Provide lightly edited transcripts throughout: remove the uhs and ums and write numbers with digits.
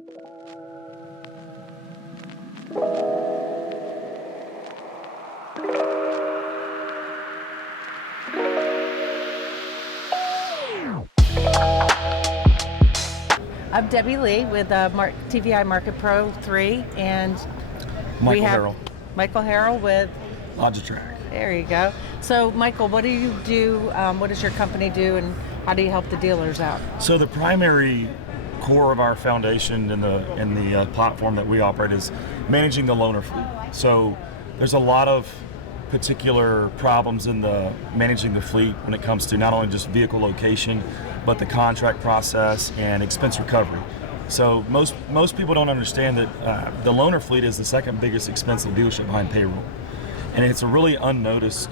I'm Debbie Leigh with TVI MarketPro3, and we have Harrell. Michael Harrell with Logitrac. There you go. So, Michael, what do you do? What does your company do, and how do you help the dealers out? So the primary core of our foundation in the platform that we operate is managing the loaner fleet. So there's a lot of particular problems in the managing the fleet when it comes to not only just vehicle location, but the contract process and expense recovery. So most people don't understand that the loaner fleet is the second biggest expense of the dealership behind payroll. And it's a really unnoticed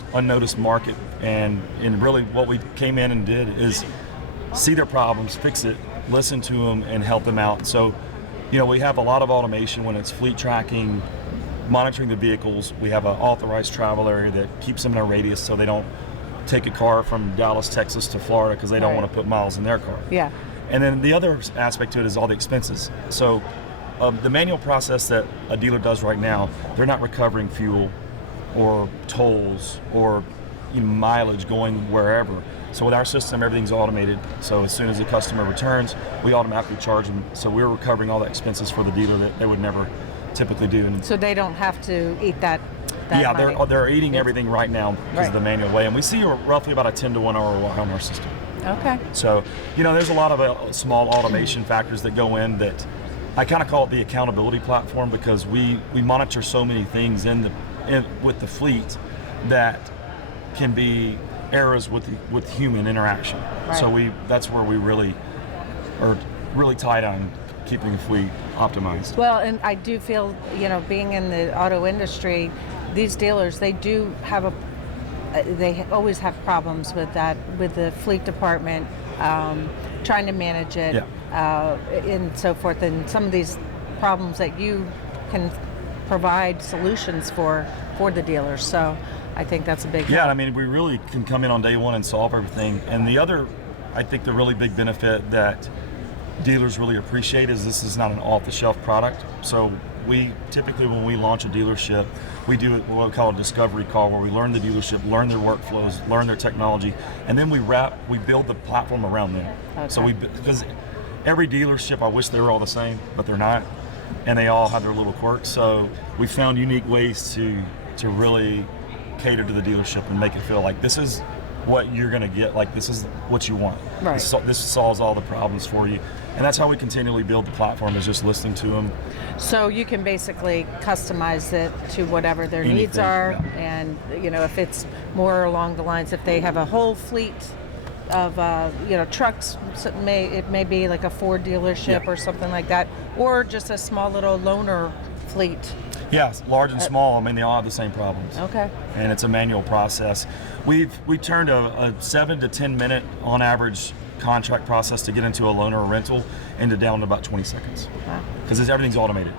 market, and really what we came in and did is see their problems, fix it, listen to them, and help them out. So, we have a lot of automation when it's fleet tracking, monitoring the vehicles. We have an authorized travel area that keeps them in a radius so they don't take a car from Dallas, Texas to Florida because they don't want to put miles in their car. Yeah. And then the other aspect to it is all the expenses. So the manual process that a dealer does right now, they're not recovering fuel or tolls or mileage going wherever. So with our system, everything's automated. So as soon as the customer returns, we automatically charge them. So we're recovering all the expenses for the dealer that they would never typically do. And so they don't have to eat that yeah, money. they're eating everything right now because of the manual way. And we see roughly about a 10 to 1 ROI on our system. Okay. So, there's a lot of small automation factors that go in that I kind of call it the accountability platform, because we monitor so many things with the fleet that can be errors with human interaction. Right. So that's where we really are really tight on keeping the fleet optimized. Well, and I do feel, being in the auto industry, these dealers, they do have they always have problems with that, with the fleet department, trying to manage it, and so forth. And some of these problems that you can provide solutions for the dealers. So I think that's a big help. I mean, we really can come in on day one and solve everything. And the other, I think the really big benefit that dealers really appreciate is this is not an off-the-shelf product. So we typically, when we launch a dealership, we do what we call a discovery call, where we learn the dealership, learn their workflows, learn their technology, and then we build the platform around them. Okay. So because every dealership, I wish they were all the same, but they're not, and they all have their little quirks. So we found unique ways to really cater to the dealership and make it feel like this is what you're going to get, like this is what you want. Right. This solves all the problems for you. And that's how we continually build the platform, is just listening to them. So you can basically customize it to whatever their needs are, and if it's more along the lines, if they have a whole fleet of trucks, so it may be like a Ford dealership or something like that, or just a small little loaner fleet. Yeah, large and small. I mean, they all have the same problems. Okay. And it's a manual process. We turned a 7 to 10 minute on average contract process to get into a loaner or rental into down to about 20 seconds. Wow. Because everything's automated.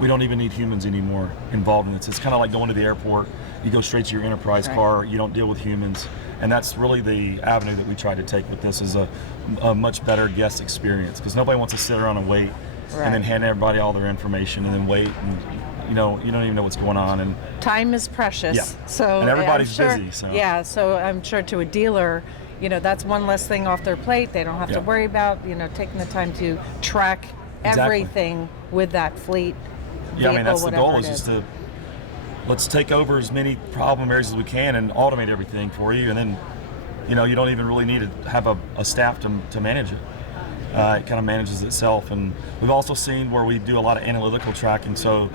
We don't even need humans anymore involved in this. It's kind of like going to the airport. You go straight to your enterprise car. You don't deal with humans. And that's really the avenue that we try to take with this, is a much better guest experience, because nobody wants to sit around and wait and then hand everybody all their information and then wait, and you don't even know what's going on. And time is precious. Yeah. So and everybody's I'm sure, busy. So. Yeah, so I'm sure to a dealer, that's one less thing off their plate. They don't have to worry about, taking the time to track everything with that fleet. Yeah, I mean, that's the goal, is just let's take over as many problem areas as we can and automate everything for you. And then, you don't even really need to have a staff to manage it. It kind of manages itself. And we've also seen where we do a lot of analytical tracking. So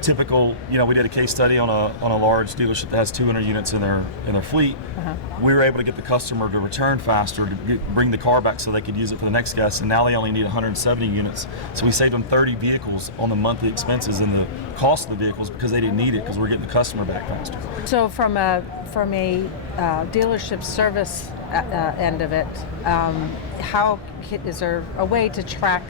typical, we did a case study on a large dealership that has 200 units in their fleet. We were able to get the customer to return faster, to bring the car back so they could use it for the next guest, and now they only need 170 units. So we saved them 30 vehicles on the monthly expenses and the cost of the vehicles, because they didn't need it, because we're getting the customer back faster. So from a dealership service end of it, how is there a way to track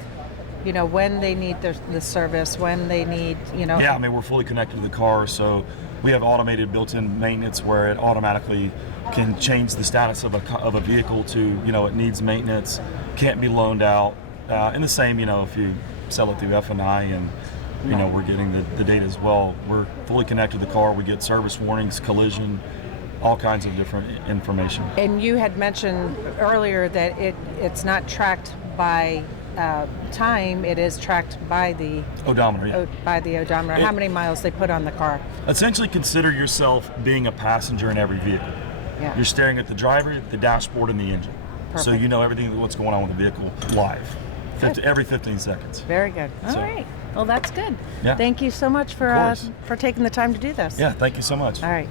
when they need the service, when they need, Yeah, I mean, we're fully connected to the car, so we have automated built-in maintenance where it automatically can change the status of a vehicle to, it needs maintenance, can't be loaned out, And the same, if you sell it through F&I and we're getting the data as well. We're fully connected to the car. We get service warnings, collision, all kinds of different information. And you had mentioned earlier that it's not tracked by time, it is tracked by the odometer. By the odometer, how many miles they put on the car. Essentially consider yourself being a passenger in every vehicle. Yeah. You're staring at the driver, the dashboard, and the engine. Perfect. So you know everything what's going on with the vehicle live, every 15 seconds. Very good. All right. Well, that's good. Yeah. Thank you so much for taking the time to do this. Yeah, thank you so much. All right.